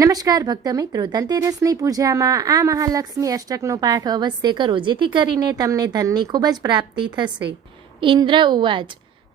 નમસ્કાર ભક્ત મિત્રો, ધનતેરસની પૂજામાં આ મહાલક્ષ્મી અષ્ટકનો પાઠ અવશ્ય કરો, જેથી કરીને તમને ધનની ખૂબ જ પ્રાપ્તિ થશે. ઇન્દ્ર ઉવાચ,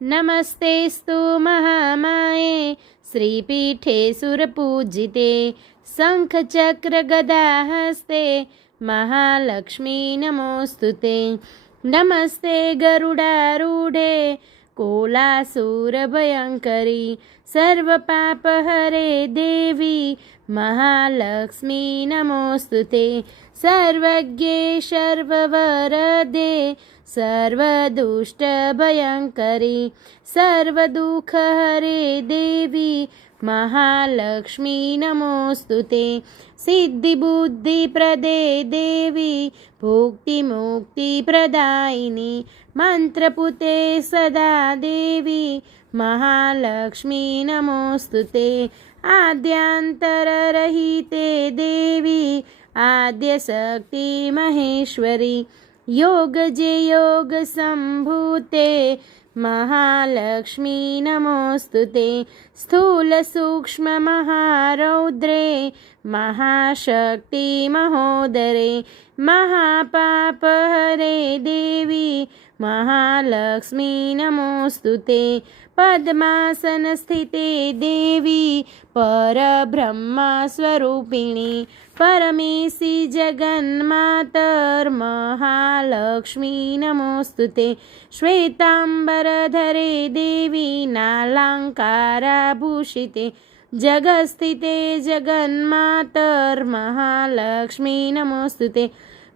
નમસ્તેસ્તુ મહામાયે શ્રીપીઠે સુરપૂજિતે શંખ ચક્ર ગદા હસ્તે મહાલક્ષ્મી નમોસ્તુતે. નમસ્તે ગરુડારૂઢે કોલાસુરભયંકરી સર્વપાપહરે દેવી મહાલક્ષ્મી નમોસ્તુતે. સર્વજ્ઞે સર્વવરદે સર્વદુષ્ટભયંકરી સર્વદુઃખહરે દેવી મહાલક્ષ્મી નમોસ્તુતે. સિદ્ધિબુદ્ધિપ્રદે દેવી ભુક્તિમુક્તિપ્રદાયિની મંત્રપુતે સદા દેવી મહાલક્ષ્મી નમોસ્તુતે. આદ્યાંતરરહિતે દેવી આદ્યશક્તિ મહેશ્વરી યોગજે યોગ સંભૂતે મહાલક્ષ્મી નમોસ્તુતે. સ્થૂલ સૂક્ષ્મ મહારૌદ્રે મહાશક્તિ મહોદરે મહાપાપહરે દેવી મહાલક્ષ્મી નમોસ્તુતે. પદ્માસન સ્થિતે દેવી પરબ્રહ્મ સ્વરૂપિણી પરમેશી જગન્માતર મહાલક્ષ્મી નમોસ્તુતે. શ્વેતાંબરધરે દેવી નાલાંકારાભૂષિતે જગસ્થિતે જગન્માતર મહાલક્ષ્મી નમોસ્તુતે.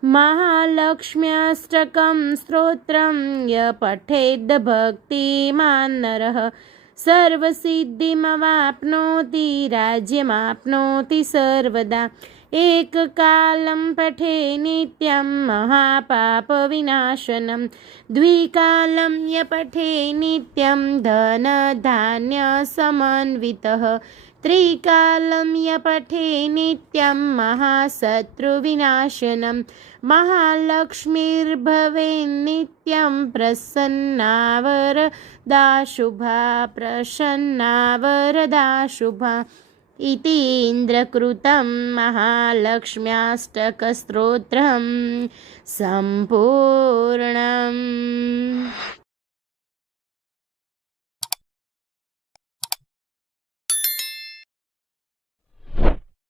મહાલક્ષ્મ્યષ્ટકં સ્ત્રોત્રં ય પઠેદ ભક્તિમાન નરઃ સર્વસિદ્ધિમવાપ્નોતિ રાજ્યમાપ્નોતિ સર્વદા. એકકાलं પઠે નિત્યં મહાપાપવિનાશનં દ્વિકાलं ય પઠે નિત્યં ધનધાન્યસમન્વિતઃ ત્રિકાलं ય પઠે નિત્યં મહાશત્રુવિનાશનં મહાલક્ષ્મીર્ભવેન્નિત્યં પ્રસન્ના શુભા. ઇતિ ઇન્દ્રકૃतं મહાલક્ષ્મ્યાષ્ટકસ્તોત્રં સંપૂર્ણम्.